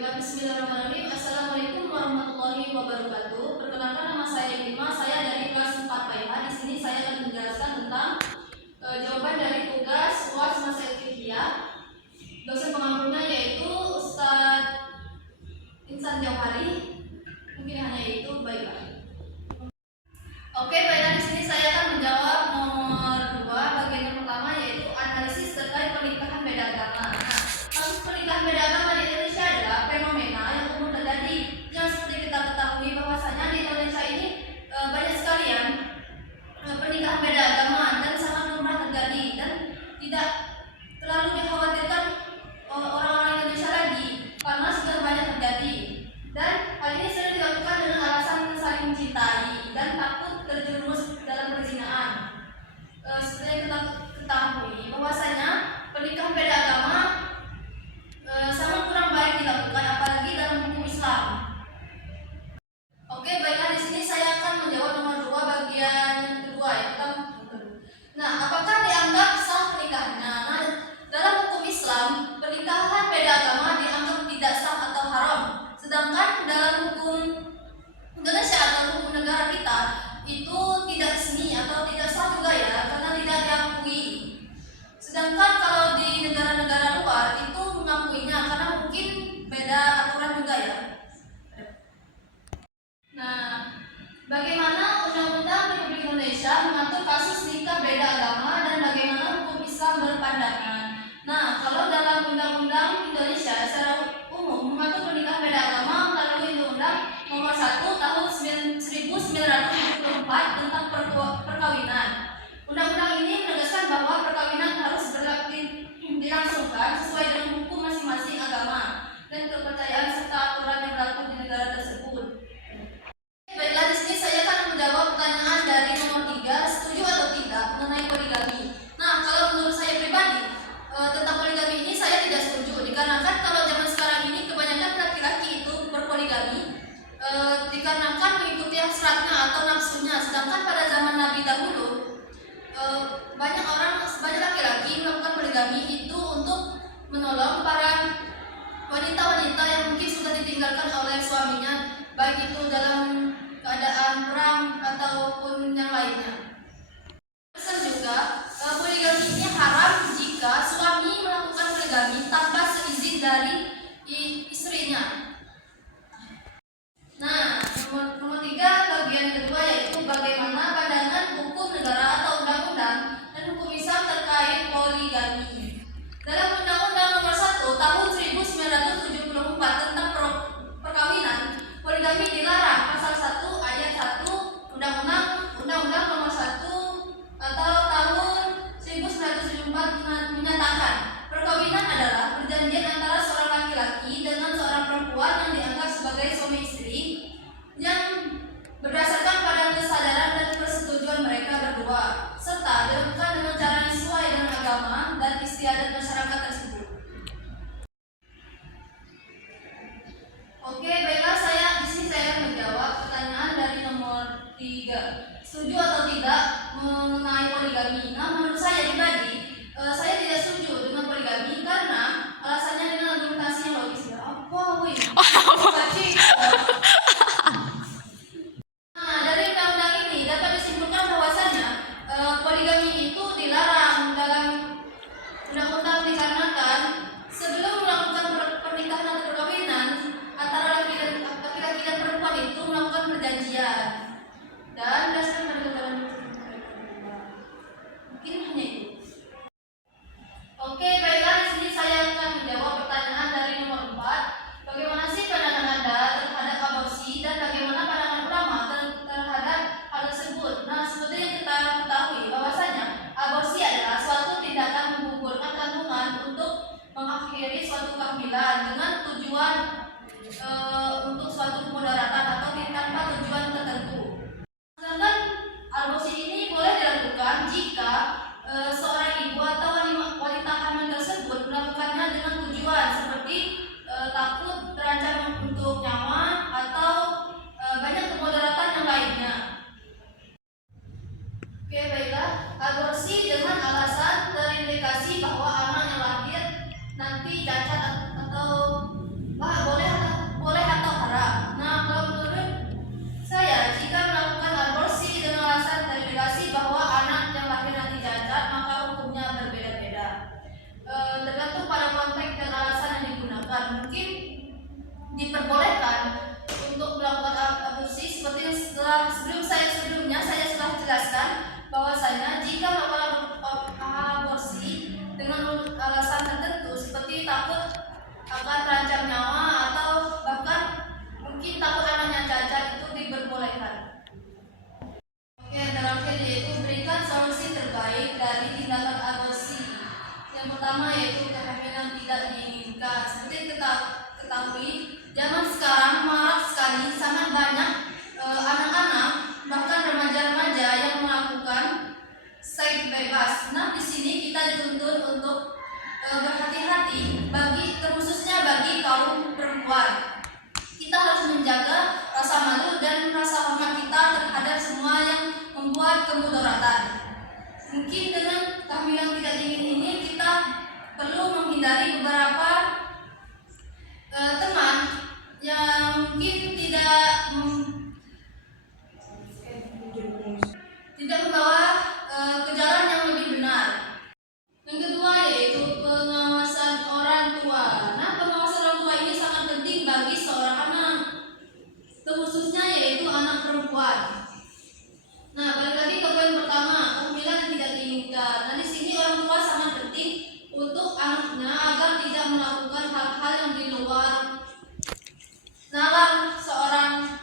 Baiklah, bismillahirrahmanirrahim. Assalamualaikum warahmatullahi wabarakatuh. Perkenalkan, nama saya Bima. Saya dari kelas 4 PH. Di sini saya akan menjelaskan tentang jawaban dari tugas UAS Masa Fikih. Dosen pengampunya yaitu Ustadz Insan Jauhari. Mungkin hanya itu. Baiklah. Oke, baiklah, di sini saya akan menjawab nomor 2. Bagian yang pertama yaitu analisis terkait pernikahan beda agama. Kasus pernikahan beda agama di Indonesia adalah fenomena yang umum terjadi. Yang seperti kita ketahui bahwasanya di Indonesia ini banyak sekali pernikahan beda agama dan sangat lumrah terjadi dan tidak terlalu dikhawatirkan orang-orang Indonesia lagi karena sudah banyak terjadi. Dan hal ini sering dilakukan dengan alasan saling mencintai dan takut terjerumus dalam perzinaan. Seperti yang kita ketahui bahwasanya pernikahan beda agama sangat kurang baik dilakukan, apalagi dalam hukum Islam. Oke, baiklah, di sini saya akan menjawab nomor 2 bagian yang kedua Nah, apakah dianggap sah pernikahannya? Nah, dalam hukum Islam, pernikahan beda agama dianggap tidak sah atau haram. Sedangkan dalam hukum Indonesia atau hukum negara kita itu tidak resmi atau tidak sah juga karena tidak diakui. Sedangkan kalau di negara-negara luar itu mengakuinya karena mungkin beda aturan juga Nah, bagaimana Undang-Undang Republik Indonesia mengatur kasus nikah beda agama dan bagaimana hukum Islam berpandangan? Nah, kalau dalam Undang-Undang Indonesia secara umum mengatur pernikahan beda agama melalui Undang-Undang Nomor 1 Tahun 1974 tentang perkawinan. Undang-undang ini menegaskan bahwa perkawinan harus dilangsungkan sesuai dengan hukum masing-masing agama dan kepercayaan serta aturan yang berlaku di negara tersebut. Baiklah, di sini saya akan menjawab pertanyaan dari nomor 3, setuju atau tidak mengenai poligami. Nah, kalau menurut saya pribadi tentang poligami ini saya tidak setuju, dikarenakan kalau zaman sekarang ini kebanyakan laki-laki itu berpoligami dikarenakan mengikuti hasratnya atau nafsunya, sedangkan pada zaman Nabi dahulu banyak laki-laki melakukan poligami itu untuk menolong para wanita-wanita yang mungkin sudah ditinggalkan oleh suaminya, baik itu dalam keadaan perang ataupun yang lainnya. Pesan juga, poligami ini haram jika suami melakukan poligami tanpa seizin dari istrinya. Nah, nomor 3 bagian kedua yaitu bagaimana pandangan hukum negara atau undang-undang dan hukum Islam terkait poligami. Dalam Undang-Undang Nomor 1 Tahun 1974 tentang perkawinan, poligami dilarang. Pasal 1 ayat 1 Undang-Undang Nomor 1 atau Tahun 1974 menyatakan perkawinan adalah perjanjian antara seorang laki-laki dengan seorang perempuan yang dianggap sebagai suami istri yang berdasarkan pada kesadaran dan persetujuan mereka berdua, serta dilakukan dengan cara yang sesuai dengan agama dan istiadat masyarakat tersebut. Oke, baiklah, di sini saya akan menjawab pertanyaan dari nomor 3. Setuju atau tidak mengenai poligami? Nah, menurut saya pribadi, saya tidak setuju dengan poligami karena alasannya dengan argumentasi yang logis. Dari undang-undang ini dapat disimpulkan bahwasannya poligami itu dilarang dalam undang-undang dikarenakan sebelum melakukan pernikahan atau perkawinan antara laki-laki dan perempuan itu melakukan perjanjian dan berdasarkan pada keterangan mungkin hanya itu. Oke, baiklah, di sini saya akan menjawab pertanyaan dari nomor 4. Bagaimana sih pandangan Anda terhadap aborsi dan bagaimana pandangan ulama terhadap hal tersebut? Nah, seperti yang kita ketahui bahwasanya aborsi adalah suatu tindakan menggugurkan kandungan untuk mengakhiri suatu kehamilan dengan tujuan untuk suatu kemudaratan atau tanpa tujuan tertentu. Sedangkan aborsi ini boleh dilakukan jika seorang ibu atau wanita hamil tersebut melakukannya dengan tujuan seperti takut terancam untuk nyawa atau banyak kemudaratan yang lainnya. Oke, baiklah, aborsi dengan alasan terindikasi bahwa anak yang lahir nanti cacat atau boleh diperbolehkan untuk melakukan aborsi seperti yang sebelumnya saya sudah jelaskan bahwasanya jika melakukan aborsi dengan alasan tertentu seperti takut akan terancam nyawa atau bahkan mungkin takut anaknya cacat itu diperbolehkan. Oke, terakhir yaitu berikan solusi terbaik dari tindakan aborsi. Yang pertama yaitu kehamilan tidak diinginkan. Seperti ketahui, zaman sekarang marak sekali sangat banyak anak-anak bahkan remaja-remaja yang melakukan seks bebas. Nah, di sini kita dituntut untuk berhati-hati terkhususnya bagi kaum perempuan. Kita harus menjaga rasa malu dan rasa hormat kita terhadap semua yang membuat kemudaratan. Mungkin dengan kehamilan tidak diingin ini kita perlu menghindari beberapa teman yang mungkin tidak membawa ke jalan yang lebih benar. Yang kedua yaitu pengawasan orang tua. Nah, pengawasan orang tua ini sangat penting bagi seorang anak, terkhususnya yaitu anak perempuan. Nah, balik lagi ke poin pertama, kehamilan tidak diinginkan. Nah, di sini orang tua sangat penting untuk anaknya agar tidak melakukan hal-hal yang di luar nalar seorang